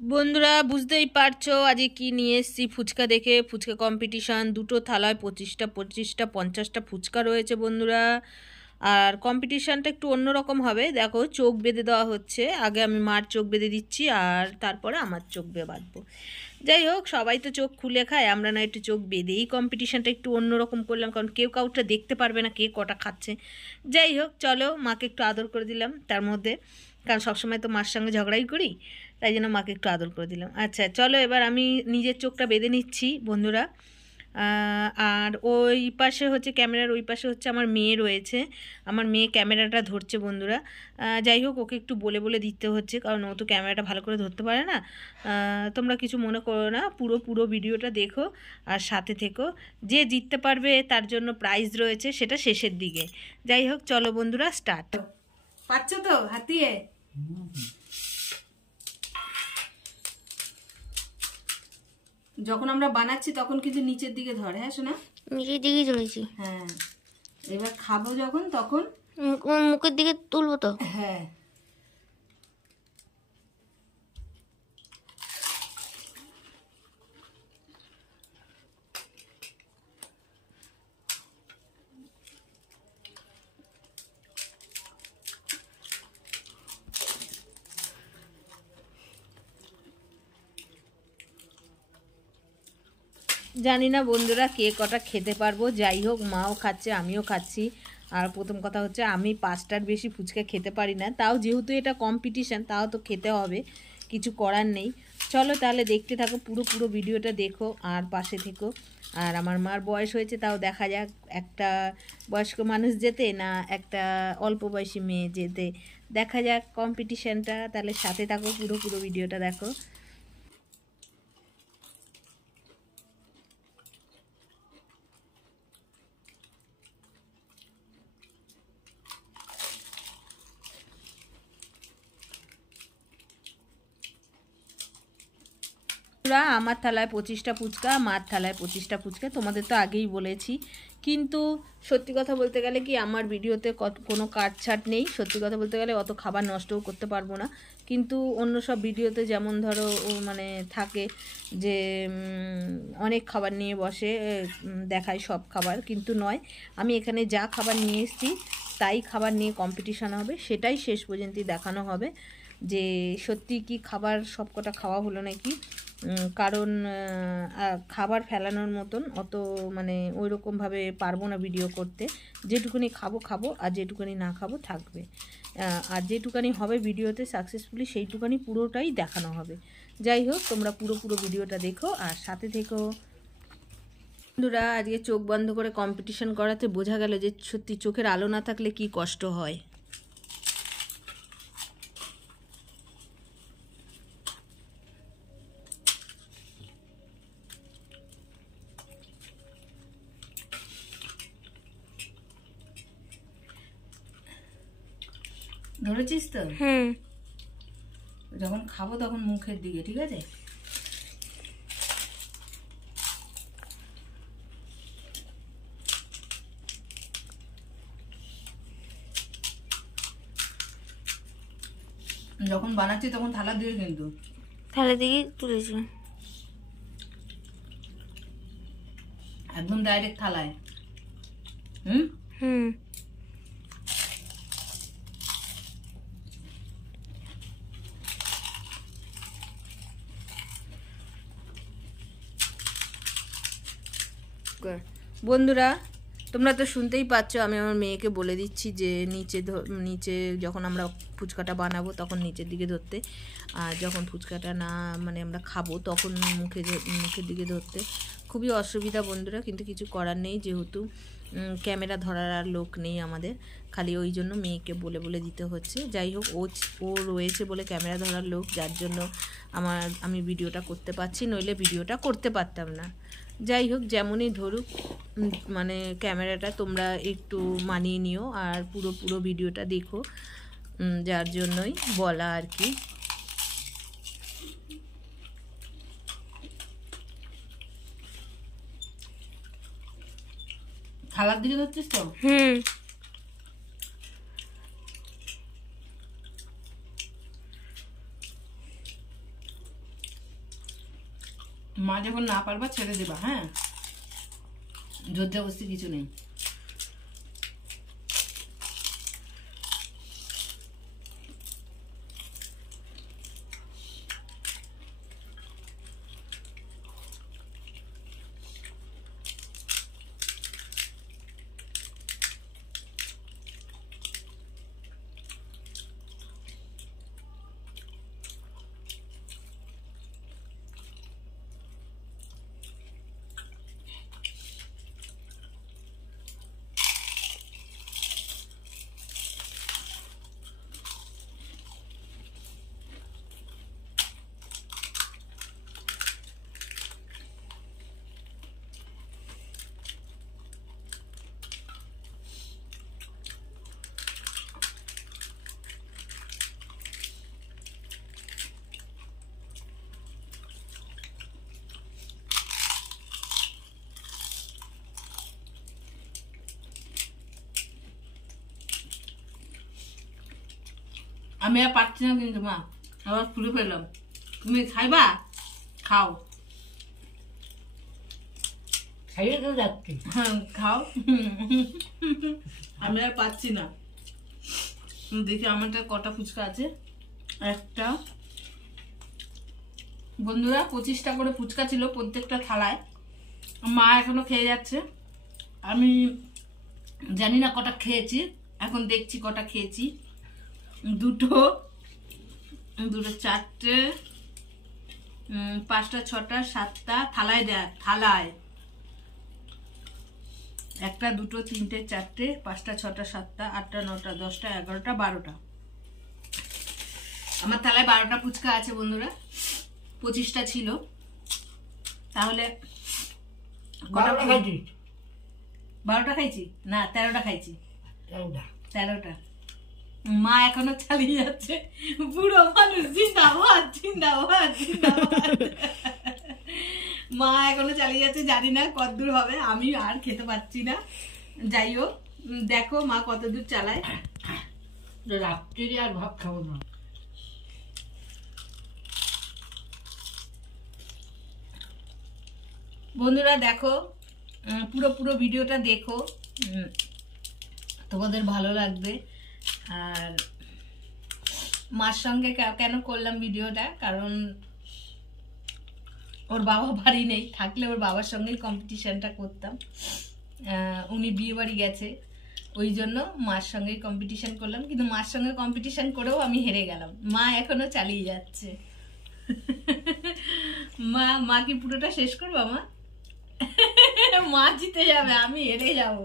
বন্ধুরা বুঝতেই পারছো আজকে কি নিয়ে এসেছি। ফুচকা দেখে ফুচকা কম্পিটিশান, দুটো থালায় 25টা 50টা ফুচকা রয়েছে বন্ধুরা। আর কম্পিটিশানটা একটু অন্যরকম হবে, দেখো চোখ বেঁধে দেওয়া হচ্ছে। আগে আমি মার চোখ বেঁধে দিচ্ছি আর তারপরে আমার চোখ বাঁধবো। যাই হোক, সবাই তো চোখ খুলে খায়, আমরা না একটু চোখ বেঁধেই কম্পিটিশানটা একটু অন্যরকম করলাম, কারণ কেউ কাউটা দেখতে পারবে না কে কটা খাচ্ছে। যাই হোক, চলো মাকে একটু আদর করে দিলাম তার মধ্যে, কারণ সবসময় তো মার সঙ্গে ঝগড়াই করি, তাই জন্য মাকে একটু আদর করে দিলাম। আচ্ছা চলো, এবার আমি নিজের চোখটা বেঁধে নিচ্ছি বন্ধুরা। আর ওই পাশে হচ্ছে ক্যামেরার ওই পাশে হচ্ছে আমার মেয়ে রয়েছে, আমার মেয়ে ক্যামেরাটা ধরছে বন্ধুরা। যাই হোক, ওকে একটু বলে বলে দিতে হচ্ছে, কারণ ও তো ক্যামেরাটা ভালো করে ধরতে পারে না। তোমরা কিছু মনে করো না, পুরো পুরো ভিডিওটা দেখো আর সাথে থেকো। যে জিততে পারবে তার জন্য প্রাইজ রয়েছে, সেটা শেষের দিকে। যাই হোক, চলো বন্ধুরা, স্টার্ট। পাচ্ছ তো হাতিয়ে? যখন আমরা বানাচ্ছি তখন কিন্তু নিচের দিকে ধরে, হ্যাঁ শোনা? নিচের দিকেই ধরেছি। হ্যাঁ, এবার খাবো যখন তখন মুখের দিকে তুলবো তো? হ্যাঁ। জানি না বন্ধুরা কে কটা খেতে পারবো। যাই হোক, মাও খাচ্ছে আমিও খাচ্ছি। আর প্রথম কথা হচ্ছে আমি 5টার বেশি ফুচকা খেতে পারি না, তাও যেহেতু এটা কম্পিটিশান তাও তো খেতে হবে, কিছু করার নেই। চলো তাহলে দেখতে থাকো, পুরো পুরো ভিডিওটা দেখো আর পাশে থেকো। আর আমার মার বয়স হয়েছে, তাও দেখা যাক একটা বয়স্ক মানুষ যেতে না একটা অল্প বয়সী মেয়ে যেতে, দেখা যাক কম্পিটিশানটা। তাহলে সাথে থাকো, পুরো পুরো ভিডিওটা দেখো। আমার থালায় 25টা ফুচকা, মার থালায় 25টা ফুচকা, তোমাদের তো আগেই বলেছি। কিন্তু সত্যি কথা বলতে গেলে কি, আমার ভিডিওতে কোনো কাটছাট নেই। সত্যি কথা বলতে গেলে অত খাবার নষ্টও করতে পারবো না। কিন্তু অন্য সব ভিডিওতে যেমন ধরো মানে থাকে যে অনেক খাবার নিয়ে বসে দেখায় সব খাবার, কিন্তু নয়। আমি এখানে যা খাবার নিয়ে এসেছি তাই খাবার নিয়ে কম্পিটিশান হবে, সেটাই শেষ পর্যন্ত দেখানো হবে যে সত্যি কি খাবার সবকটা খাওয়া হলো নাকি। কারণ খাবার ফেলানোর মতন অত মানে ওই রকমভাবে পারবো না ভিডিও করতে। যেটুকুনি খাবো খাবো, আর যেটুকুনি না খাবো থাকবে। আর যেটুকানি হবে ভিডিওতে সাকসেসফুলি সেইটুকানি পুরোটাই দেখানো হবে। যাই হোক, তোমরা পুরো পুরো ভিডিওটা দেখো আর সাথে থেকো বন্ধুরা। আজকে চোখ বন্ধ করে কম্পিটিশন করাতে বোঝা গেল যে সত্যি চোখের আলো না থাকলে কি কষ্ট হয়। ধরেছিস তো? যখন খাবো তখন মুখের দিকে, ঠিক আছে? যখন বানাচ্ছি তখন থালা দিয়ে, কিন্তু থালা দিকে তুলেছি একদম ডাইরেক্ট থালায়। হুম হুম বন্ধুরা, তোমরা তো শুনতেই পাচ্ছ, আমি আমার মেয়েকে বলে দিচ্ছি যে নিচে যখন আমরা ফুচকাটা বানাবো তখন নিচের দিকে ধরতে, আর যখন ফুচকাটা না মানে আমরা খাবো তখন মুখের দিকে ধরতে। খুবই অসুবিধা বন্ধুরা, কিন্তু কিছু করার নেই, যেহেতু ক্যামেরা ধরার আর লোক নেই আমাদের, খালি ওই জন্য মেয়েকে বলে বলে দিতে হচ্ছে। যাই হোক, ও রয়েছে বলে ক্যামেরা ধরার লোক, যার জন্য আমি ভিডিওটা করতে পারছি, নইলে ভিডিওটা করতে পারতাম না। যাই হোক, যেমনই ধরুক মানে ক্যামেরাটা তোমরা একটু মানিয়ে নিও আর পুরো পুরো ভিডিওটা দেখো, যার জন্যই বলা আর কি। থালার দিকে ধরছিস তো? মা যখন না পারবা ছেড়ে দেবা, হ্যাঁ, জোর জবরদস্তি কিছু নেই। আমি আর পারছি না কিন্তু মা, আবার ফুলে ফেললাম। তুমি খাইবা? খাও, খাইয়ে তো যাচ্ছি। হ্যাঁ খাও। আমি আর পাচ্ছি না। দেখি আমারটা কটা ফুচকা আছে। একটা, বন্ধুরা 25টা করে ফুচকা ছিল প্রত্যেকটা থালায়। মা এখনো খেয়ে যাচ্ছে, আমি জানি না কটা খেয়েছি, এখন দেখছি কটা খেয়েছি। দুটো, চারটে, 5টা 6টা 7টা থালায় দেয়, থালায় 1টা 2টো 3টে 4টে 5টা 6টা 7টা 8টা 9টা 10টা 11টা 12টা। আমার থালায় 12টা ফুচকা আছে বন্ধুরা, 25টা ছিল। তাহলে 12টা খাইছি। 12টা খাইছি না, 13টা খাইছি। 13টা। মা এখনো চালিয়ে যাচ্ছে, বুড়ো মানুষ, জিন্দাবাদ জিন্দাবাদ জিন্দাবাদ। মা এখনো চালিয়ে যাচ্ছে, জানি না কতদূর হবে, আমি আর খেতে পাচ্ছি না। যাই হোক, দেখো মা কতদূর চালায়। রাত্রি আর ভাত খাবো না। বন্ধুরা দেখো, পুরো ভিডিওটা দেখো, তোমাদের ভালো লাগবে। আর মার সঙ্গে কেন করলাম ভিডিওটা, কারণ ওর বাবা বাড়ি নেই, থাকলে ওর বাবার সঙ্গেই কম্পিটিশনটা করতাম। উনি বিয়ে বাড়ি গেছে, ওই জন্য মার সঙ্গেই কম্পিটিশন করলাম। কিন্তু মার সঙ্গে কম্পিটিশন করেও আমি হেরে গেলাম, মা এখনো চালিয়ে যাচ্ছে। মা কি পুরোটা শেষ করবা মা? মা জিতে যাবে, আমি হেরে যাব।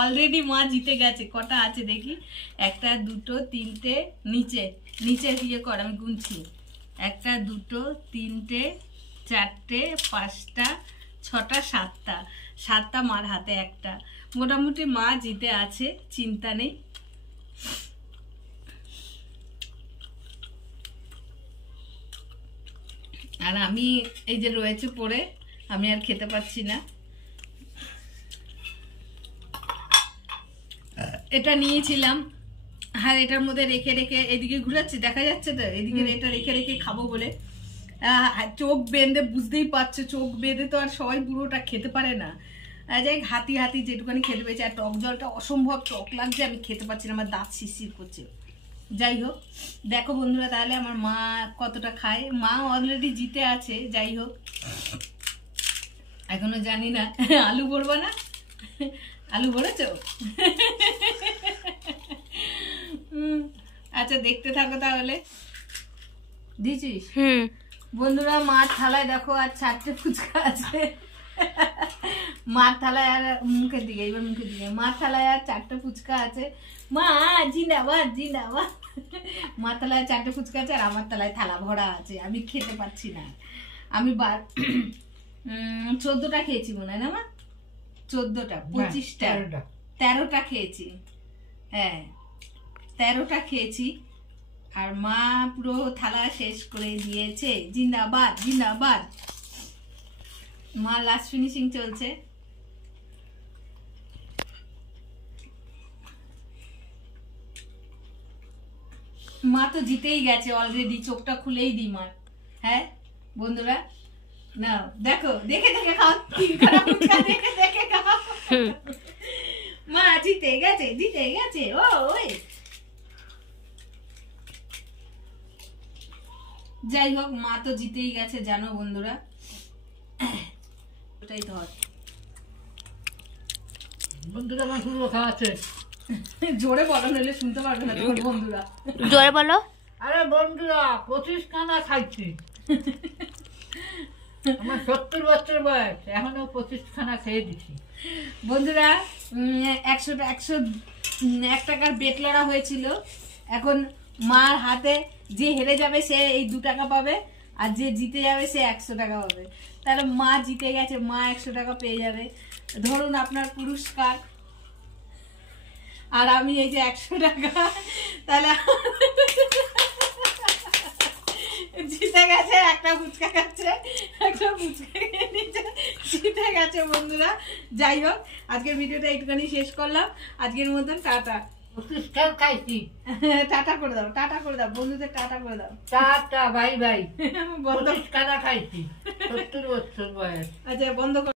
অলরেডি মা জিতে গেছে। কটা আছে দেখি, 1টা 2টো 3টে, নিচে ইয়ে কর, আমি গুনছি। 1টা 2টো 3টে 4টে 5টা 6টা 7টা, 7টা মার হাতে একটা। মোটামুটি মা জিতে আছে, চিন্তা নেই। আর আমি এই যে রয়েছে পড়ে, আমি আর খেতে পাচ্ছি না। এটা নিয়েছিলাম, আর এটার মধ্যে রেখে এদিকে ঘুরাচ্ছি, দেখা যাচ্ছে তো, এদিকে এটা রেখে খাবো বলে। চোখ বেঁধে, বুঝতেই পারছো, চোখ বেঁধে তো আর সবাই পুরোটা খেতে পারে না। যাই হাতি যেটুখানি খেতে পেয়েছি। আর টক জলটা অসম্ভব টক লাগছে, আমি খেতে পারছি না, আমার দাঁত শিরশির করছে। যাই হোক, দেখো বন্ধুরা তাহলে আমার মা কতটা খায়। মা অলরেডি জিতে আছে। যাই হোক, এখনো জানি না। আলু ভরবো না? আলু ভরেছো? আচ্ছা দেখতে থাকো তাহলে। দিছিস? বন্ধুরা মার থালায় দেখো আর 4টে ফুচকা আছে। মার থালায় আর মুখের দিকে, এবার মুখের দিকে, মার থালায় আর 4টে ফুচকা আছে। মা জিন্দাবাদ জিন্দাবাদ। মার থালায় 4টে ফুচকা আছে, আর আমার থালায় থালা ভরা আছে, আমি খেতে পাচ্ছি না। আমি 14টা খেয়েছি মনে হয় না মা? 14টা, 25টা, 13টা খেয়েছি। হ্যাঁ 13টা খেয়েছি, আর মা পুরো থালা শেষ করে দিয়েছে। জিন্দাবাদ জিন্দাবাদ। মা লাস্ট ফিনিশিং চলছে। মা তো জিতেই গেছে অলরেডি, চোখটা খুলেই দিই মার। হ্যাঁ বন্ধুরা, না দেখো দেখে দেখে খাও, তিনখানা ফুচকা দেখে দেখে খাও। মা জিতে গেছে, জিতে গেছে। ও ওই যাই হোক, মা তো জিতেই গেছে জানো বন্ধুরা। ওটাই ধর বন্ধুরা আমার শুরু খাওয়াচ্ছে। জোরে বলো, নইলে শুনতে পারবে না তোমার বন্ধুরা। জোরে বলো। আরে বন্ধুরা 25 খানা খাইছি। আমার 70 বছর বয়স, এখনো 25 খানা খেয়ে দিছি। বন্ধুরা 101 টাকার বেট লড়া হয়েছিল। এখন মার হাতে যে হেরে যাবে সে এই 2 টাকা পাবে, আর যে জিতে যাবে সে 100 টাকা পাবে। তাহলে মা জিতে গেছে, মা 100 টাকা পেয়ে যাবে। ধরুন আপনার পুরস্কার, আর আমি এই যে 100 টাকা, তাহলে জিতে গেছে। একটা ফুচকা খাচ্ছে, একটা ফুচকা খেয়ে নিচ্ছে, জিতে গেছে বন্ধুরা। যাই হোক, আজকের ভিডিওটা একটুখানি শেষ করলাম। আজকের মতন টাটা। 25 খান খাইছি। টাটা করে দাও, টাটা করে দাও বন্ধুদের, টাটা করে দাও। Tata bye bye. বন্ধ। 25 খানা খাইছি, 70 বছর বয়স। আচ্ছা বন্ধ করো।